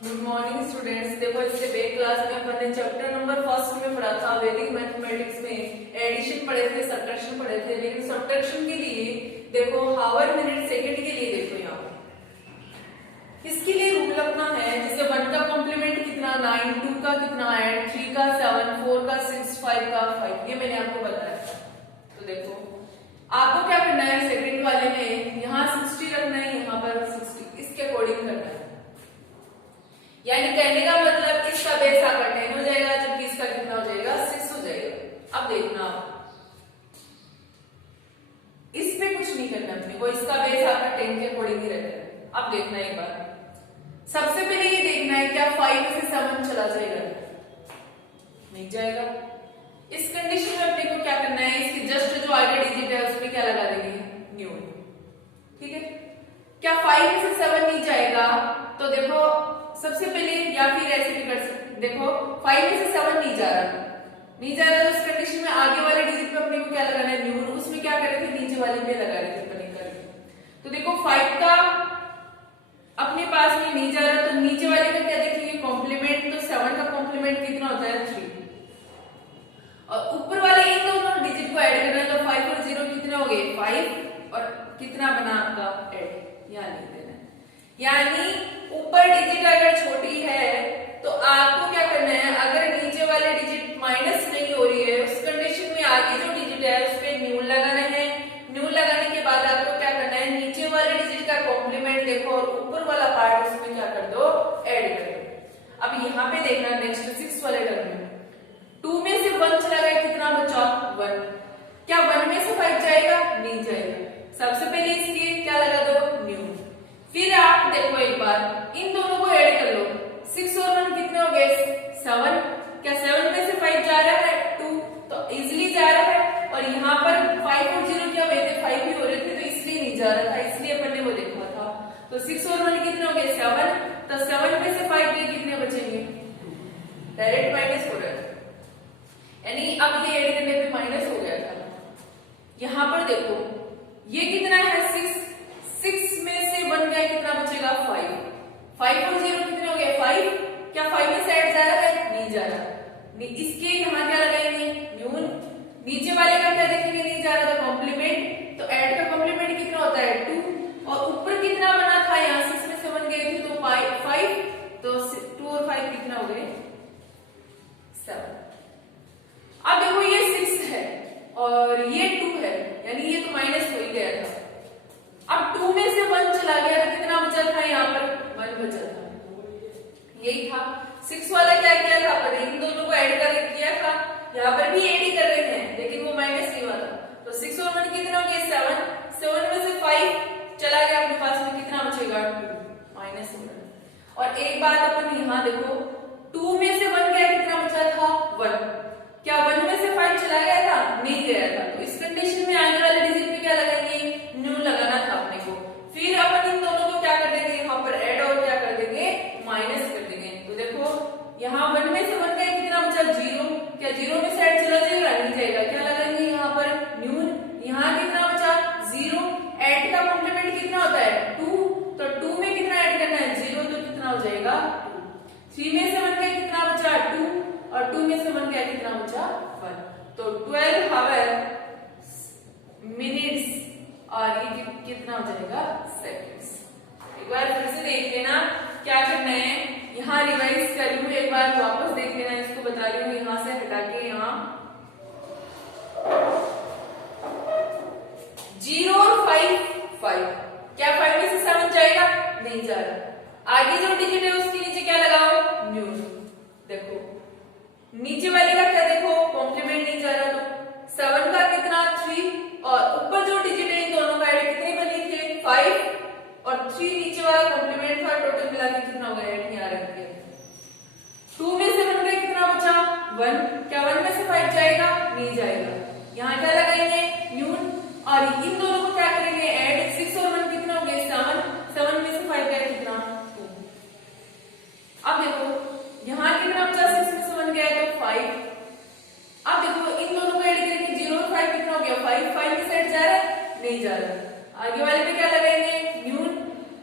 Good morning students. देखो इससे पहले क्लास में अपन ने चैप्टर नंबर फर्स्ट में पढ़ा था वैदिक मैथमेटिक्स में एडिशन पढ़े थे, सब्ट्रैक्शन पढ़े थे। लेकिन सब्ट्रैक्शन के लिए देखो हावर मिनट सेकंड के लिए देखो यहाँ इसके लिए रूल अपना है। जैसे 1 का कॉम्प्लीमेंट कितना 9, 2 का कितना 8, 3 का 7, 4 का 6, 5 का 5, ये मैंने आपको बताया था। तो देखो आपको क्या करना है, सेकंड वाले में यहाँ 60 रखना है, यहाँ पर 60 इसके अकॉर्डिंग करना है। यानी कहने का मतलब इसका बेस आपका 10 हो जाएगा, जबकि इसका कितना हो जाएगा 6 हो जाएगा। अब देखना आप इस पे कुछ नहीं करना अपने को, इसका बेस आपका 10 के अकॉर्डिंग ही रहता है। अब देखना एक बार, सबसे पहले ये देखना है क्या 5 से 7 चला जाएगा, नहीं जाएगा। इस कंडीशन में अपने को क्या करना है, इसकी जस्ट जो आगे डिजिट है उसमें क्या लगा देंगे, न्यू। ठीक है, क्या 5 से 7 नहीं जाएगा तो देखो सबसे पहले, या फिर ऐसे भी कर सकते, देखो 5 में से 7 नहीं जा रहा तो इस कंडीशन में आगे वाले डिजिट पे अपने को क्या लगाना है, न्यू। उसमें क्या कर रहे थे, नीचे वाले पे लगा रहे थे अपने कर। तो देखो 5 का अपने पास में नहीं जा रहा, तो नीचे वाले का क्या देखेंगे, कॉम्प्लीमेंट। तो 7 का कॉम्प्लीमेंट कितना होता है 3, और ऊपर वाले इन दोनों डिजिट को ऐड करना है। तो 5 और 0 कितने हो गए 5, और कितना बना आपका 8, यहाँ लिख देना है। यानी ऊपर डिजिट अगर छोटी है तो आपको क्या करना है, अगर नीचे वाले डिजिट माइनस नहीं हो रही है उस कंडीशन में आगे जो डिजिट है उस पे न्यू लगाना है। न्यू लगाने के बाद आपको क्या करना है, नीचे वाले डिजिट का कॉम्प्लीमेंट देखो और ऊपर वाला पार्ट उसमें क्या कर दो, ऐड कर दो। अब यहाँ पे देखना नेक्स्ट 6 वाले टर्म में 2 में से 1 चला गया, कितना बचा 1। क्या 1 में से 5 जाएगा, नहीं जाएगा। सबसे पहले इसके क्या लगा दो, न्यू। फिर आप देखो एक बार इन दोनों को ऐड कर लो, 6 और 1 कितने हो गए 7। क्या 7 में से 5 जा रहा है 2, तो इजिली जा रहा है। और यहाँ पर 5 और 0 क्या हुए थे, 5 ही हो रहे थे, तो इसलिए नहीं जा रहा था, इसलिए अपन ने वो देखा था। तो 6 और 1 कितने हो गए 7, तो 7 में से 5 गए, कितने बचेंगे, डायरेक्ट माइनस हो रहा है। यानी अब ये ऐड करने पे माइनस हो गया था। यहाँ पर देखो ये कितना है 6 में से 1 गया, कितना बचेगा 5। 5 और 0 कितने हो गए 5। क्या 5 में से ऐड जा रहा है, नहीं जा रहा। इसके यहाँ क्या लगाएंगे, न्यून। नीचे वाले का क्या देखेंगे, नहीं जा रहा था कॉम्प्लीमेंट, तो ऐड का कॉम्प्लीमेंट कितना होता है 2, और ऊपर कितना बना था, यहाँ 6 में से 1 गए थे तो 5, तो 2 और 5 कितना हो गए 7। अब देखो ये 6 है और ये 2 है, यानी ये तो माइनस हो ही गया था। अब 2 में से 1 चला गया तो कितना बचा था, यहाँ पर 1 बचा था, यही था। 6 वाला क्या किया था, पर इन दोनों को ऐड कर किया था, यहाँ पर भी ऐड ही कर रहे हैं लेकिन वो माइनस नहीं हुआ था। तो 6 और 1 कितना हो गया 7 में से 5 चला गया, अपने पास में कितना बचेगा 2, माइनस हो रहा। और एक बात अपन यहाँ देखो 2 में से 1 गया, कितना बचा था 1। क्या 1 में से 5 चला गया था, नहीं गया था। तो इस कंडीशन में आने वाले डिजिट पे क्या लगाएंगे, न्यू लगाना था अपने को। फिर अपन इन दोनों को क्या कर देंगे, यहाँ पर ऐड और क्या कर देंगे, माइनस कर देंगे। तो देखो यहाँ 1 में से 1 गया, कितना बचा 0। क्या 0 में से ऐड चला जाएगा, नहीं जाएगा। क्या लगाएंगे यहाँ पर न्यू। यहाँ कितना बचा 0। ऐड का कॉम्प्लीमेंट कितना होता है 2, तो 2 में कितना ऐड करना है 0, तो कितना हो जाएगा 2। 3 में से 1 गया, कितना बचा 2, और 2 में से 1 गया, कितना बचा 1। तो 12 आवर मिनट्स, और ये कितना हो जाएगा सेकंड्स। एक बार फिर से देख लेना क्या करना है, यहाँ रिवाइज कर लूं, एक बार वापस देख लेना, इसको बता रही हूँ यहाँ से हटा के, यहाँ 0 और 5, क्या 5 में से 7 जाएगा, नहीं जा रहा। आगे जो डिजिट है उसके नीचे क्या लगाओ, न्यू। देखो नीचे वाले का क्या देखो, कॉम्प्लीमेंट नहीं जा रहा, तो 7 का कितना 3, और ऊपर जो डिजिट है इन दोनों का ऐड कितने बने थे 5, और 3 नीचे वाला कॉम्प्लीमेंट था, टोटल मिला के कितना हो गया 8 यहाँ रख दिया। 2 में से 1 गया, कितना बचा 1। क्या 1 में से 5 जाएगा, नहीं जाएगा। यहाँ क्या लगाएंगे न्यून, और इन दोनों को क्या करेंगे ऐड। 6 और 1 कितना हो गए 7 में से 5 गया, कितना 2। अब देखो यहाँ कितना बचा, 6 में से 1 गया तो 5। अब देखो इन दोनों को ऐड करेंगे, 0 और 5 कितना हो गया 5 में से ऐड जा रहा है, नहीं जा रहा। आगे वाले पे क्या लगाएंगे न्यून,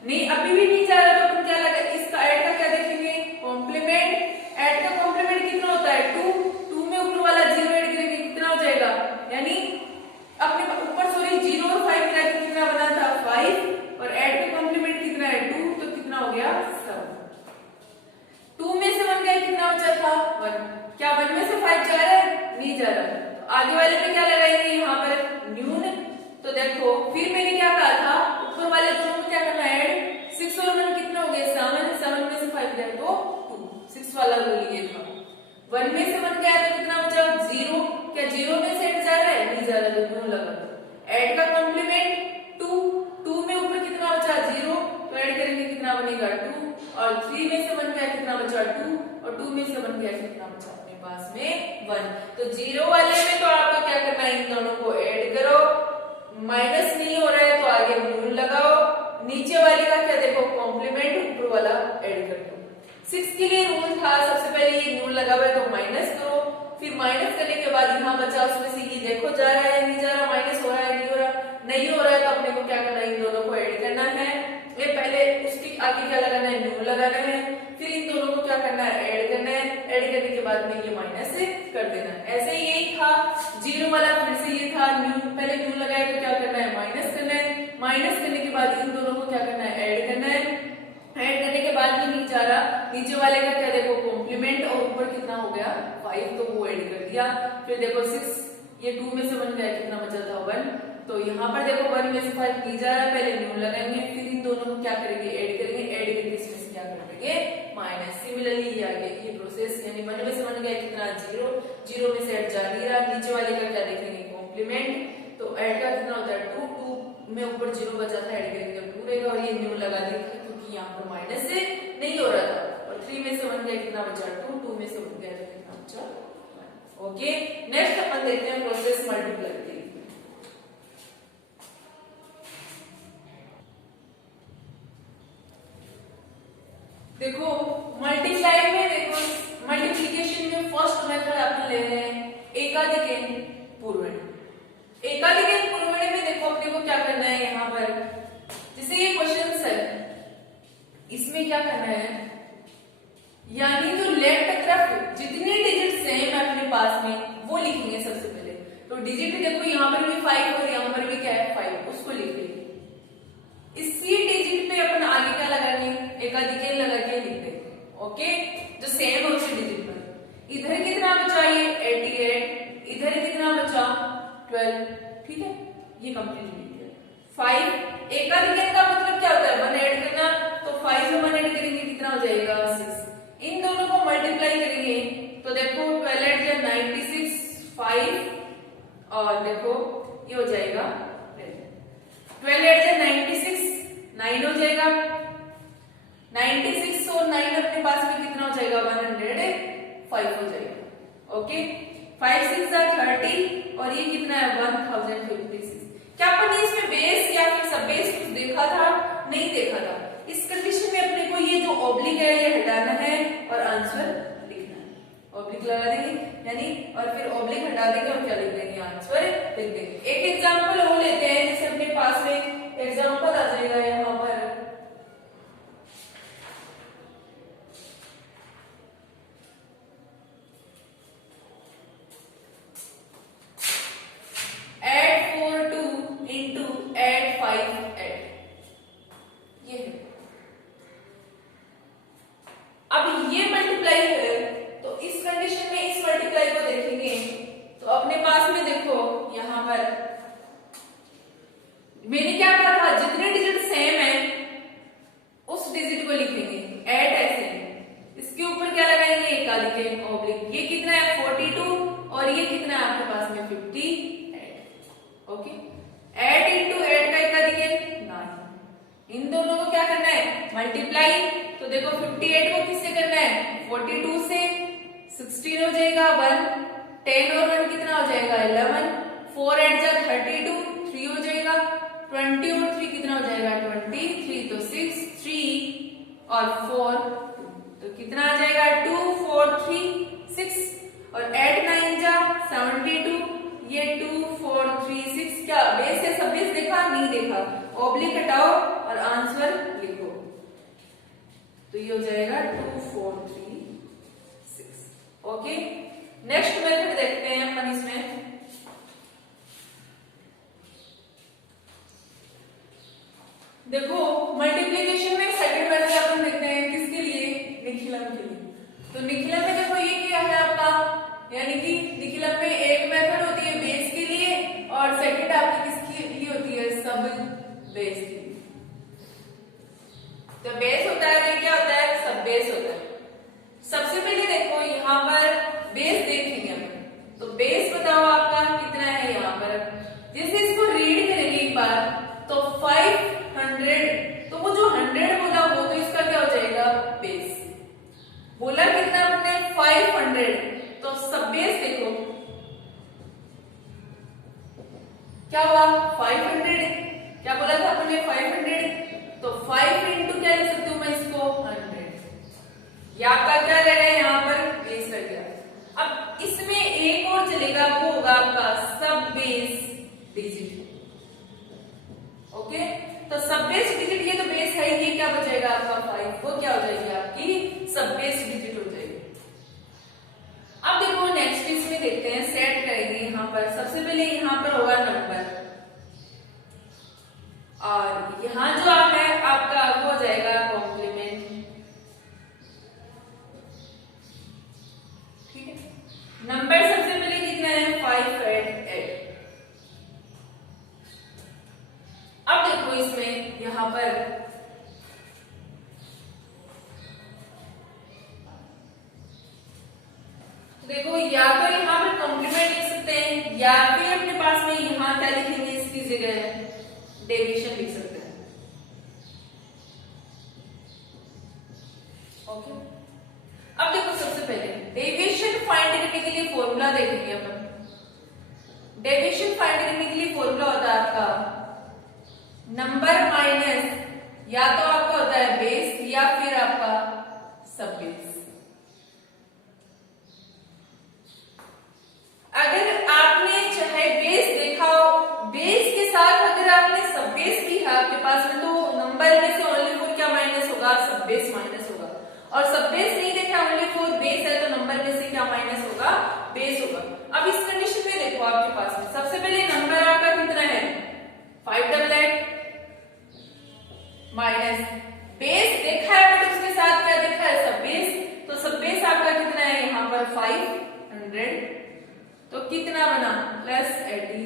नहीं अभी भी नहीं जा रहा, तो अपन क्या लगा, इसका ऐड का क्या देखेंगे देखो फिर मैंने क्या कहा था, ऊपर वाले दोनों को क्या करना है ऐड, 6 और 1 कितना हो गया 7, 7 में से 5 गया तो 2, 6 वाला रूल ये था। 1 में से 1 गया तो कितना बचा 0, क्या 0 में से 8 जा रहा है, नहीं जा रहा, तो दोनों लगा दो। 8 का कॉम्प्लीमेंट 2, 2 में ऊपर कितना बचा 0, तो ऐड करेंगे कितना बनेगा 2, और 3 में से 1 गया कितना बचा 2, और 2 में से 1 गया कितना बचा अपने पास में 1। तो 0 वाले में तो आपको क्या करना है, इन दोनों को ऐड करो, माइनस नहीं हो रहा है तो आगे मूल लगाओ, नीचे वाले का क्या देखो कॉम्प्लीमेंट, ऊपर वाला ऐड कर दो। 6 के लिए रूल था सबसे पहले ये न्यूल लगा हुआ है तो माइनस करो, फिर माइनस करने के बाद यहाँ बचा उसमें से ये देखो जा रहा है नहीं जा रहा, माइनस हो रहा है नहीं हो रहा, नहीं हो रहा है तो अपने को क्या करना है, इन दोनों को ऐड करना है। ये पहले उसके आगे क्या लगाना है, न्यूल लगाना है, फिर इन दोनों को क्या करना है ऐड करना है, ऐड करने के बाद में ये माइनस से कर देना है। ऐसे ही यही था 0 वाला, फिर से ये था न्यूल, पहले न्यूल लगाया तो क्या करना है माइनस करना है, माइनस करने के बाद इन दोनों को क्या करना है ऐड करना है, ऐड करने के बाद भी नहीं जा रहा, नीचे वाले का क्या देखो कॉम्प्लीमेंट, और ऊपर कितना हो गया 5 तो वो ऐड कर दिया। फिर देखो 6 ये 2 में से 1 गया कितना बचा था 1, तो यहाँ पर देखो 1 में से 5 नहीं जा रहा, पहले न्यूल लगाएंगे, फिर इन दोनों को क्या करेंगे ऐड करेंगे, ऐड करके इसमें से क्या कर देंगे माइनस। सिमिलरली ये आगे ये प्रोसेस, यानी 1 में से 1 गया कितना 0, 0 में से 8 जा नहीं रहा, नीचे वाले का क्या देखेंगे कॉम्प्लीमेंट, तो ऐड का कितना होता है 2, 2 में ऊपर 0 बचा था ऐड करेंगे 2 रहेगा, और ये न्यूल लगा देंगे क्योंकि यहाँ पर माइनस से नहीं हो रहा था, और 3 में से 1 गया कितना बचा 2, 2 में से 1 गया तो कितना बचा 1। ओके, नेक्स्ट अपन देखते हैं प्रोसेस मल्टीप्लाई की। देखो मल्टीप्लाई में, देखो मल्टीप्लिकेशन में फर्स्ट मेथड अपन ले रहे हैं एकाधिक पूर्वणी। एकाधिक पूर्वणी में देखो अपने को क्या करना है, यहाँ पर जैसे ये क्वेश्चन है इसमें क्या करना है, यानी जो लेफ्ट तरफ जितने डिजिट सेम है अपने पास में वो लिखेंगे सबसे पहले। तो डिजिट देखो यहाँ पर भी 5 और यहाँ पर भी क्या है 5, उसको लिख लेंगे। इसी डिजिट पे अपन आगे क्या लगाएंगे, एकाधिक लगा के लिख देंगे। ओके, जो सेम है उसी डिजिट पर। इधर कितना बचा ये 88, इधर कितना बचा 12, ठीक है, ये कंप्लीट लिख दिया। 5 एकाधिक का मतलब क्या होता है 1 ऐड करना, तो 5 में 1 ऐड करेंगे कितना हो जाएगा 6। इन दोनों को मल्टीप्लाई करेंगे तो देखो 12 ऐड या 96, 5 और देखो ये हो जाएगा 12 ऐड या 96, 9 हो जाएगा, 96 और 9 अपने पास में कितना हो जाएगा 105 हो जाएगा। ओके, 5 6 30 और ये कितना है 1056। क्या अपन ने इसमें बेस या फिर सब बेस कुछ देखा था, नहीं देखा था। इस कंडीशन में अपने को ये जो ऑब्लिक है ये हटाना है और आंसर लिखना है। ऑब्लिक लगा देंगे यानी, और फिर ऑब्लिक हटा देंगे और क्या लिख देंगे आंसर लिख देंगे। एक एग्जांपल और लेते हैं, जैसे अपने पास में एग्जांपल आ जाएगा यहाँ पर, add 4 2 into add 5 8, ये है। अब ये मल्टीप्लाई है तो इस कंडीशन में इस मल्टीप्लाई को देखेंगे तो अपने पास में देखो यहाँ पर मैंने क्या कहा था, जितने डिजिट सेम है उस डिजिट को लिखेंगे, ऐड ऐसे इसके ऊपर क्या लगाएंगे एकाधिक ऑब्लिक। ये कितना है 42 और ये कितना है आपके पास में 58। ओके, ऐड इनटू ऐड का एकाधिक 9। इन दोनों को क्या करना है मल्टीप्लाई, तो देखो 58 को किससे करना है 42 से, 16 हो जाएगा 1, 10 और 1 कितना हो जाएगा 11, 4 ऐड जा 32, 3 हो जाएगा, 20 और 3 कितना हो जाएगा 23, तो 6 3 और 4 तो कितना आ जाएगा 2 4 3 6 और 8 9 जा 72, ये 2 4 3 6 क्या बेस है, सब बेस देखा नहीं देखा, ऑब्लिक हटाओ और आंसर लिखो, तो ये हो जाएगा 2 4 3 6। ओके, नेक्स्ट मेथड देखते हैं अपन इसमें। देखो मल्टीप्लिकेशन में सेकंड मेथड अपन देखते हैं किसके लिए, निखिलम के लिए। तो निखिलम में देखो ये क्या है आपका, यानी कि निखिलम में एक मेथड होती है बेस के लिए और सेकंड आपकी किसके लिए होती बेस थी। तो बेस होता है तो क्या होता है, सब बेस होता है। सबसे पहले देखो यहाँ पर बेस देख लिया हमने, तो बेस बताओ आपका कितना है यहाँ पर। जैसे इसको रीड करेंगे एक बार तो 500, तो वो जो 100 बोला वो तो इसका क्या हो जाएगा, बेस। बोला कितना हमने 500, तो सब बेस देखो क्या हुआ 500, क्या बोला था हमने 500, तो 5 इंटू क्या लिख सकती हूँ मैं इसको 100। ये आपका क्या रह गया यहाँ पर, बेस रह गया। अब इसमें एक और चलेगा, वो होगा आपका सब बेस डिजिट। ओके, तो सब बेस डिजिट, ये तो बेस है, ये क्या बचेगा आपका 5, वो क्या हो जाएगी आपकी सब बेस डिजिट हो जाएगी। अब देखो नेक्स्ट इसमें देखते हैं, सेट करेंगे यहाँ पर। सबसे पहले यहाँ पर होगा नंबर, और यहाँ जो है आपका वो हो जाएगा कॉम्प्लीमेंट। ठीक है, नंबर सबसे पहले कितना है 5 ऐड 8। अब देखो इसमें यहाँ पर देखो, या तो यहाँ पर कॉम्प्लीमेंट लिख सकते हैं, या फिर अपने पास में यहाँ क्या लिखेंगे, इसकी जगह डेविएशन लिख सकते हैं। ओके, अब देखो सबसे पहले डेविएशन फाइंड करने के लिए फॉर्मूला देखेंगे अपन। डेविएशन फाइंड करने के लिए फॉर्मूला होता है आपका नंबर माइनस, या तो आपका होता है बेस या फिर आपका सब बेस। अगर आपने चाहे बेस देखा हो, बेस के साथ अगर आपने सब बेस भी है आपके पास में, तो नंबर में से ओनली 4 क्या माइनस होगा, सब बेस माइनस होगा। और सब बेस नहीं देखा, ओनली 4 बेस है, तो नंबर में से क्या माइनस होगा, बेस होगा। अब इस कंडीशन में देखो आपके पास में सबसे पहले नंबर आपका कितना है 588 माइनस बेस देखा है, बट उसके साथ क्या देखा है, सब बेस। तो सब बेस आपका कितना है यहाँ पर 500, तो कितना बना +88।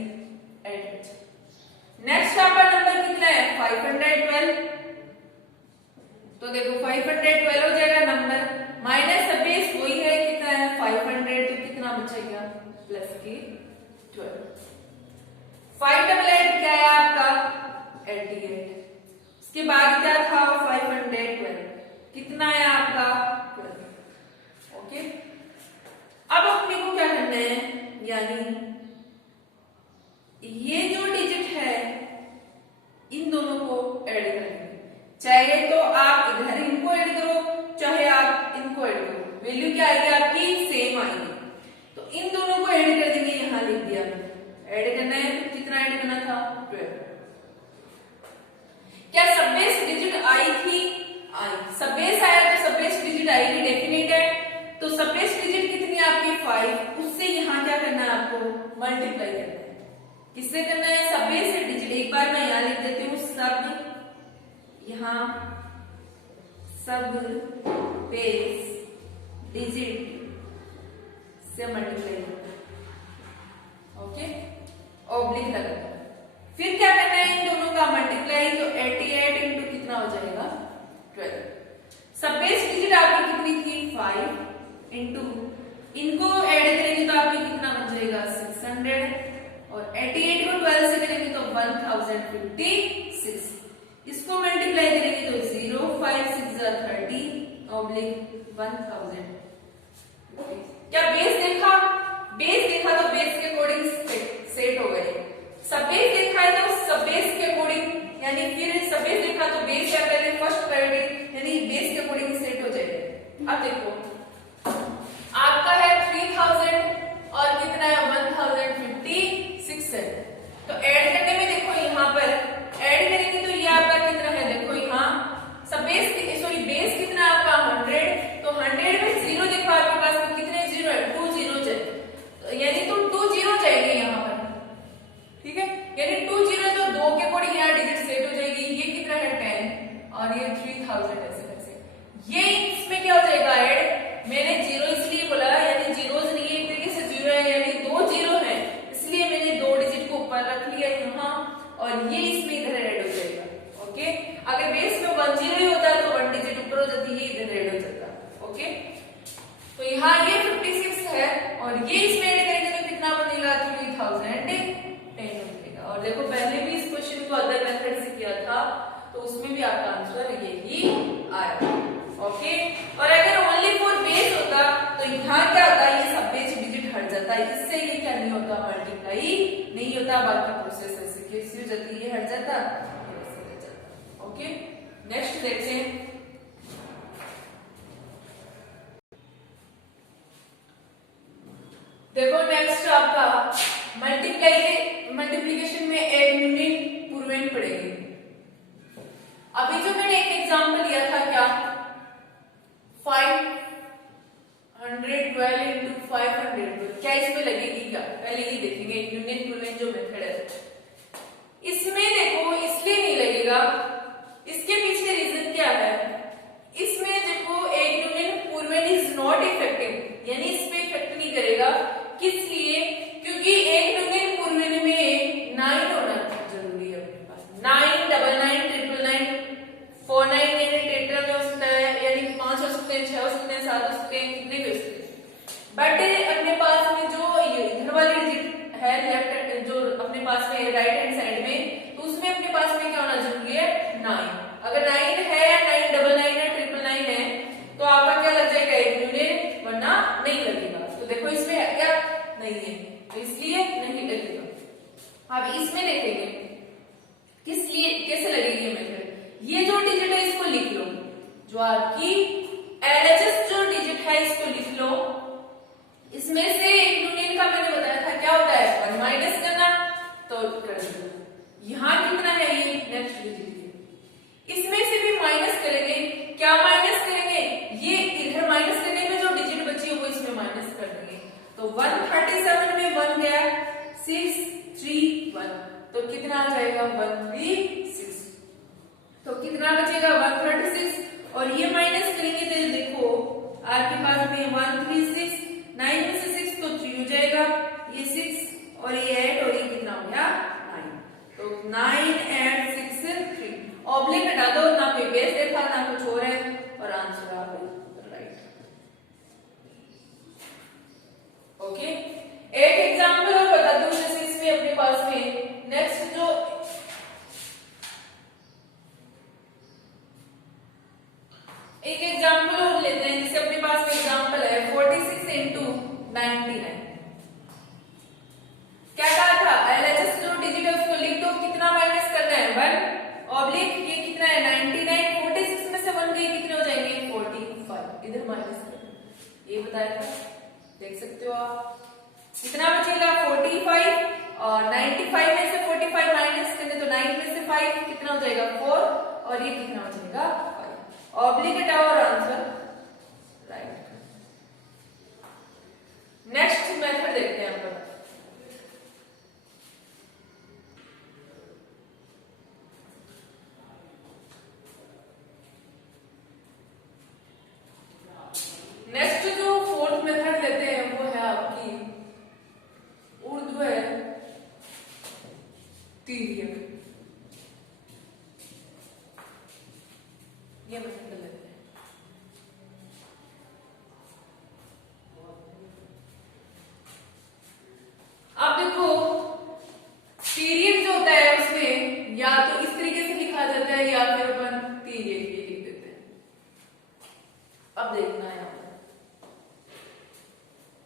नेक्स्ट आपका नंबर कितना है 512, तो देखो 512 हो जाएगा नंबर, माइनस सब बेस वही है कितना है 500, तो कितना बचेगा +12। 588 क्या है आपका 88, उसके बाद क्या था 512, कितना है आपका 12। ओके, अब अपने को क्या करना है, यानी ये जो डिजिट है इन दोनों को ऐड करेंगे। चाहे तो आप इधर इनको ऐड करो, चाहे आप इनको ऐड करो, वैल्यू क्या आएगी आपकी सेम आएगी। तो इन दोनों को ऐड कर देंगे, यहां लिख दिया मैंने। ऐड करना है तो कितना ऐड करना था 12। क्या सब बेस डिजिट आई थी, आई। सब बेस आया तो सब बेस डिजिट आएगी, डेफिनेट है। तो सब बेस डिजिट कितनी है आपकी 5, उससे यहाँ क्या करना है आपको मल्टीप्लाई करना है। किससे करना है, सब बेस डिजिट। एक बार मैं यहाँ लिख देती हूँ, सब यहाँ सब बेस डिजिट से मल्टीप्लाई करना है। ओके, ऑब्लिक लगा। फिर क्या करना है इन दोनों का मल्टीप्लाई, तो 88 इंटू कितना हो जाएगा 12। सब बेस डिजिट आपकी कितनी थी 5 इंटू इनको ऐड करेंगे तो आपकी कितना बन जाएगा 600, और 88 को 12 से करेंगे तो 1056। इसको मल्टीप्लाई करेंगे तो 0 5 6 30 ऑब्लिक 1000। क्या बेस देखा, बेस देखा तो बेस के अकॉर्डिंग सेट हो गए। सब बेस देखा है तो सब बेस के अकॉर्डिंग, यानी फिर सब बेस देखा तो बेस क्या पहले फर्स्ट प्रायोरिटी, यानी बेस के अकॉर्डिंग सेट हो जाएगा। अब देखो आपका है 3000 और कितना है 1056 है। तो ऐड करने में देखो यहाँ पर ऐड करेंगे तो ये आपका कितना है, देखो यहाँ सब बेस बेस कितना है आपका 100, तो 100 में 0 देखो आपके पास में कितने 0 है 2 0 है, तो यानी तो 2 0 जाएंगे यहाँ पर। ठीक है, यानी 2 0 तो 2 के अकॉर्डिंग यहाँ डिजिट सेट हो जाएगी। ये कितना है 10 और ये 3000 ऐसे कैसे, ये इसमें क्या हो जाएगा ऐड। मैंने 0 इसलिए बोला, यानी जीरोस नहीं है, एक तरीके से 0 है, यानी 2 0 है, इसलिए मैंने 2 डिजिट को ऊपर रख लिया यहाँ, और ये इसमें इधर ऐड हो जाएगा। 100 हो जाता। ओके, तो यहाँ ये 56 है और ये इसमें ऐड करेंगे तो कितना बनेगा 3010 बनेगा। और देखो पहले भी इस क्वेश्चन को अदर मेथड से किया था तो उसमें भी आपका आंसर यही आया। ओके, और अगर ओनली फॉर बेस होता तो यहाँ क्या होता है, ये सब बेस डिजिट हट जाता है, इससे ये क्या नहीं होता, मल्टीप्लाई नहीं होता, बाकी प्रोसेस ऐसे कैसे हो जाती है, ये हट जाता, ये ऐसे हट जाता। ओके, नेक्स्ट देखते हैं। देखो नेक्स्ट आपका मल्टीप्लीकेशन में एक यूनिट प्रूवेंट पड़ेगी। अभी जो मैंने एक एग्जांपल लिया था क्या, 512 into 500, क्या इसमें लगेगी क्या, पहले ये देखेंगे यूनिट प्रूवेंट जो मेथड है। इसमें देखो इसलिए नहीं लगेगा, इसके पीछे रीजन क्या है, इसमें देखो एक यूनिट प्रूवेंट इज नॉट इफेक्टिव, यानी इस पे इफेक्ट नहीं करेगा। किस लिए, क्योंकि एक यूनिट प्रूवेंट में 9 होना जरूरी है अपने पास, 9 99 999 49 यानी टेट्रा में हो सकता है, यानी 5 हो सकते हैं, 6 हो सकते हैं, 7 हो सकते हैं, कितने भी हो सकते हैं। बट अपने पास में जो इधर वाली डिजिट है लेफ्ट, जो अपने पास में राइट हैंड साइड में, तो उसमें अपने पास में क्या होना जरूरी है, 9। अगर 9 है या 999 या 999 है तो आपका क्या लग जाएगा एक यूनिट, वरना नहीं लगेगा। तो देखो इसमें है क्या, नहीं है, तो इसलिए नहीं लगेगा। अब इसमें देखेंगे किस लिए कैसे लगेगी ये मेथड। ये जो डिजिट है इसको लिख लो, जो आपकी एलएचएस जो डिजिट है इसको लिख लो। इसमें से एक यूनिट का मैंने बताया था क्या होता है, 1 माइनस करना, तो कर दो। यहाँ कितना है ये नेक्स्ट डिजिट, इसमें से भी माइनस करेंगे, क्या माइनस करेंगे, ये इधर माइनस करने में जो डिजिट बची है वो इसमें माइनस कर देंगे। तो 137 में 1 गया, 631, तो कितना आ जाएगा 136, तो कितना बचेगा 136, और ये माइनस करेंगे तो देखो आपके पास में 136, 9 में से 6 तो 3 हो जाएगा, ये 6 और ये 8 और ये कितना हो गया 9, तो 9 8 6 3, ऑब्लिक हटा दो, ना कोई बेस देखा ना कुछ और है, और आंसर आ गया राइट। ओके, एक एग्जांपल और बता दूं, जैसे इसमें अपने पास में नेक्स्ट जो एक एग्जांपल और लेते हैं, जैसे अपने पास में एग्जांपल है 46 into 99। क्या कहा था, एलएचएस जो डिजिट है उसको लिख दो, कितना माइनस करना है 1 ऑब्लिक ये कितना है 99, 46 में से 1 गई कितने हो जाएंगे 45, इधर माइनस करना, ये बताया था, देख सकते हो आप। कितना बचेगा 45, और 95 में से 45 माइनस करने तो 9 में से 5 कितना हो जाएगा 4, और ये कितना हो जाएगा 5, ऑब्लिक हटाओ और आंसर राइट। नेक्स्ट मेथड देखते हैं अपन। नेक्स्ट जो फोर्थ मेथड लेते हैं वो है आपकी उर्ध्व तिर्यक, ये मेथड लेते हैं। अब देखो तिर्यक जो होता है उसमें या तो इस तरीके से लिखा जाता है या फिर अपन तिर्यक ये लिख देते हैं। अब देखना है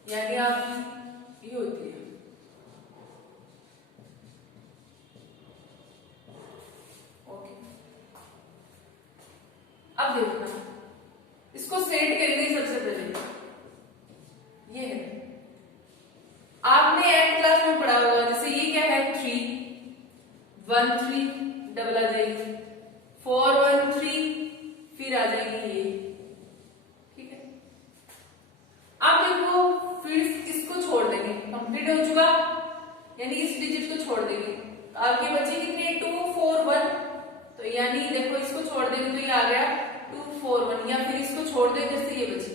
यानी आप ये होती है, ओके। अब देखना इसको सेट करेंगे, सबसे पहले ये है, आपने 8th क्लास में पढ़ा होगा, जैसे ये क्या है 3 1 3 डबल आ जाएगी, 4 1 3 फिर आ जाएगी ये, ठीक है। अब देखो फिर इसको छोड़ देंगे, कंप्लीट हो चुका, यानी इस डिजिट को छोड़ देंगे, आगे बचे कितने 2 4 1, तो यानी देखो इसको छोड़ देंगे तो ये आ गया 2 4 1, या फिर इसको छोड़ देंगे जैसे ये बची,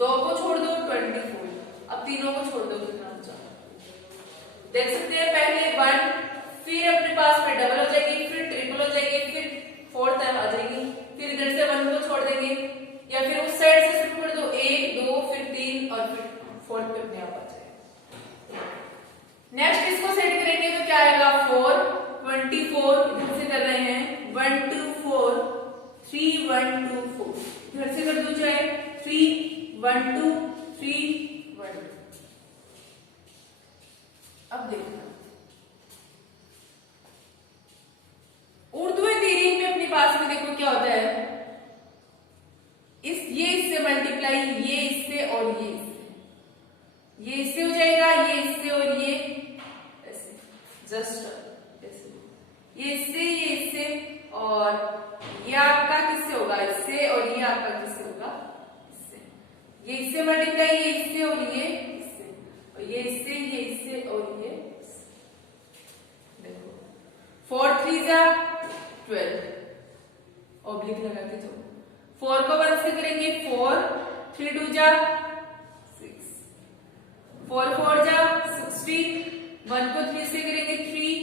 2 को छोड़ दो 24, अब तीनों को छोड़ दो कितना बचा, देख सकते हैं पहले 1, फिर अपने पास में डबल हो जाएगी, फिर ट्रिपल हो जाएगी, फिर 4th टाइम आ जाएगी, फिर इधर से 1 को छोड़ देंगे, या फिर 1 2 4 3 1 2 4 घर से कर दो चाहे 3 1 2 3 1 2। अब देखना ऊर्ध्व तीरी में अपने पास में देखो क्या होता है, ये इससे मल्टीप्लाई, ये इससे और ये इससे हो जाएगा, ये इससे और ये ऐसे, जस्ट ऐसे, ये इससे और ये आपका किससे होगा, इससे, और ये आपका किससे होगा, इससे। ये इससे मल्टीप्लाई, ये इससे और ये इससे, और ये इससे और ये इससे। देखो 4 3 जा 12, ऑब्लिक लगा के जो 4 को 1 से करेंगे 4, 3 2 जा 6, 4 4 जा 16, 1 को 3 से करेंगे 3,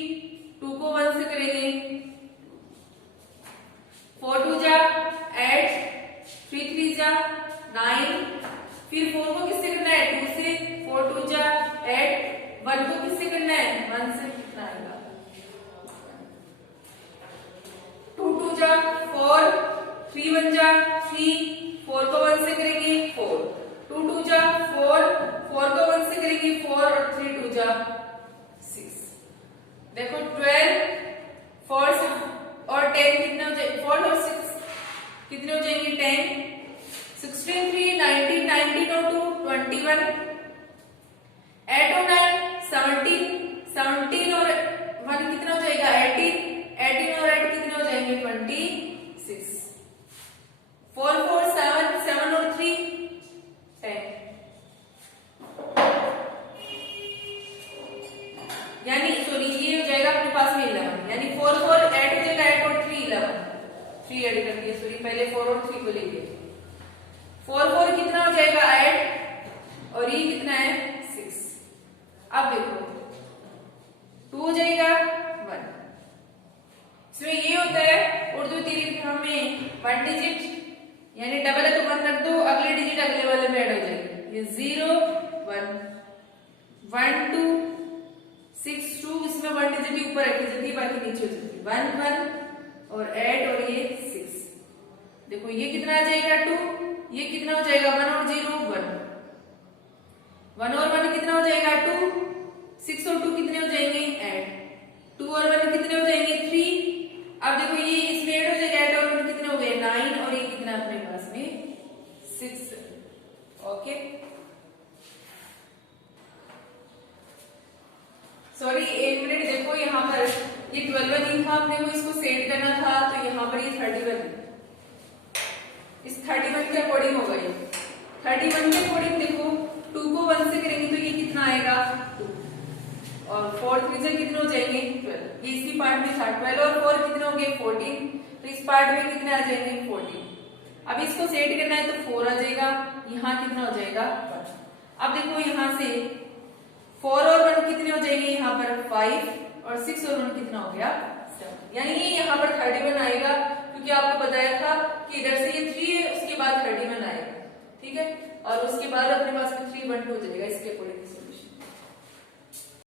2 को 1 से करेंगे 4 2 जा 8, 3 3 जा 9, फिर 4 को किससे करना है 2 से, 4 2 जा 8, 1 को किससे करना है 1 से, कितना आएगा 2 2 जा 4, 3 1 जा 3, 4 को 1 से करेंगे 4, 2 2 जा 4, 4 को 1 से करेंगे 4 और 3 2 जा 6। देखो 12 4 और 10 कितना हो जाएगा, 4 और 6 कितने हो जाएंगे 10, 16 3 19, 19 और 2 21, 8 और 9 17, 17 और 1 कितना हो जाएगा 18, 18 और 8 कितने हो जाएंगे 26, 4 4 7, 7 और 3 10, यानी सॉरी ये हो जाएगा अपने पास में 11, यानी 4 4 ऐड हो जाएगा 8 और 3 11, 3 ऐड कर दिया, सॉरी पहले 4 और 3 को ले लिए, 4 4 कितना हो जाएगा 8 और ये कितना है 6। अब देखो 2 हो जाएगा 1, इसमें ये होता है उर्दू तीरी में 1 डिजिट, यानी डबल है तो 1 रख दो, अगले डिजिट अगले वाले में ऐड हो जाएगी, ये 0 1 1 2 6 2, इसमें 1 डिजिट ही ऊपर रखी जाती है बाकी नीचे हो जाती है, 1 1 और 8 और ये 6। देखो ये कितना आ जाएगा 2, ये कितना हो जाएगा 1 और 0 1, 1 और 1 कितना हो जाएगा 2, 6 और 2 कितने हो जाएंगे 8, 2 और 1 कितने हो जाएंगे 3। अब देखो ये इसमें ऐड हो जाएगा 8 और 1 कितने हो गए 9 और ये कितना अपने पास में 6। ओके सॉरी एक मिनट, देखो यहाँ पर ये 12 नहीं था, अपने को इसको सेट करना था, तो यहाँ पर ये 31, इस 31 के अकॉर्डिंग होगा ये 31 के अकॉर्डिंग। देखो 2 को 1 से करेंगे तो ये कितना आएगा 2, और 4 3 से कितने हो जाएंगे 12, ये इसी पार्ट में था 12 और 4 कितने हो गए 14, तो इस पार्ट में कितने आ जाएंगे 14। अब इसको सेट करना है तो 4 आ जाएगा, यहाँ कितना हो जाएगा 1। अब देखो यहाँ से 4 और 1 कितने हो जाएंगे यहाँ पर 5 और 6 और 1 कितना हो गया 7, यानी ये यहाँ पर 31 आएगा, क्योंकि आपको बताया था कि इधर से ये 3 है उसके बाद 31 आएगा, ठीक है, और उसके बाद अपने पास में 3 1 2 हो जाएगा इसके अकॉर्डिंग।